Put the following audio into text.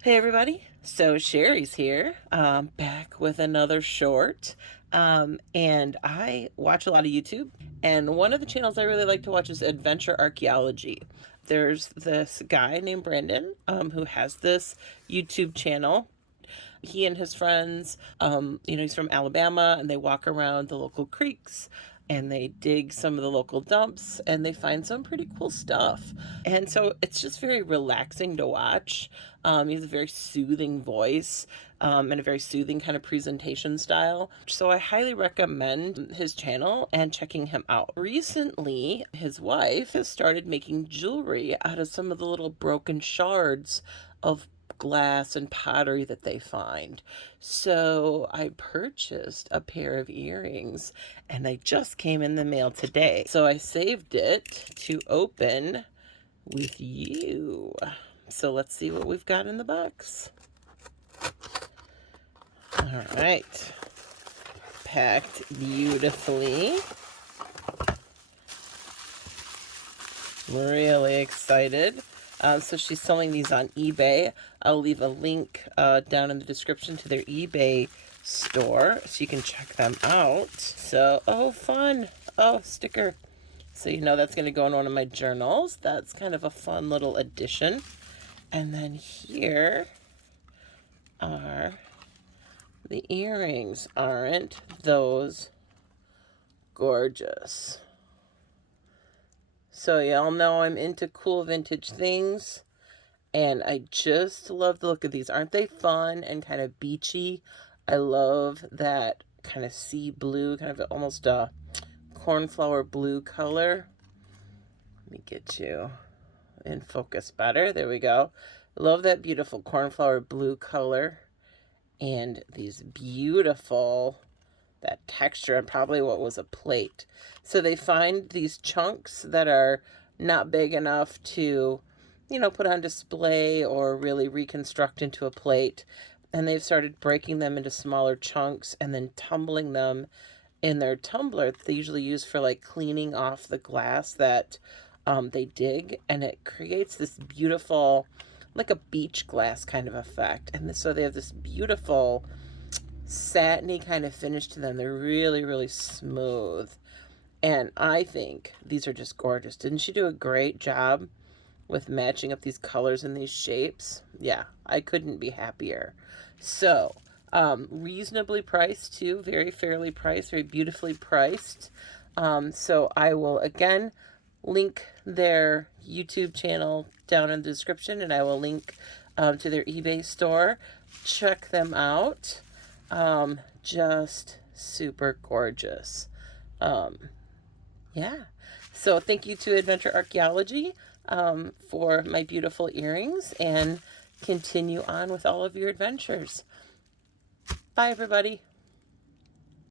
Hey everybody, so Sherry's here, back with another short. And I watch a lot of YouTube, and one of the channels I really like to watch is Adventure Archaeology. There's this guy named Brandon, who has this YouTube channel. He and his friends, he's from Alabama, and they walk around the local creeks and they dig some of the local dumps and they find some pretty cool stuff. And so it's just very relaxing to watch. He has a very soothing voice, and a very soothing kind of presentation style. So I highly recommend his channel and checking him out. Recently, his wife has started making jewelry out of some of the little broken shards of glass and pottery that they find. So I purchased a pair of earrings and they just came in the mail today. So I saved it to open with you. So let's see what we've got in the box. All right. Packed beautifully. Really excited. So she's selling these on eBay. I'll leave a link down in the description to their eBay store so you can check them out. So, oh, fun. Oh, sticker. So you know that's going to go in one of my journals. That's kind of a fun little addition. And then here are the earrings. Aren't those gorgeous? So y'all know I'm into cool vintage things, and I just love the look of these. Aren't they fun and kind of beachy? I love that kind of sea blue, kind of almost a cornflower blue color. Let me get you in focus better. There we go. Love that beautiful cornflower blue color and these beautiful, that texture and probably what was a plate. So they find these chunks that are not big enough to, put on display or really reconstruct into a plate. And they've started breaking them into smaller chunks and then tumbling them in their tumbler that they usually use for like cleaning off the glass that they dig. And it creates this beautiful, like a beach glass kind of effect. And so they have this beautiful satiny kind of finish to them. They're really, really smooth. And I think these are just gorgeous. Didn't she do a great job with matching up these colors and these shapes? Yeah, I couldn't be happier. So, reasonably priced too, very fairly priced, very beautifully priced. So I will again link their YouTube channel down in the description, and I will link to their eBay store. Check them out. Just super gorgeous. Yeah. So thank you to Adventure Archaeology for my beautiful earrings, and continue on with all of your adventures. Bye, everybody.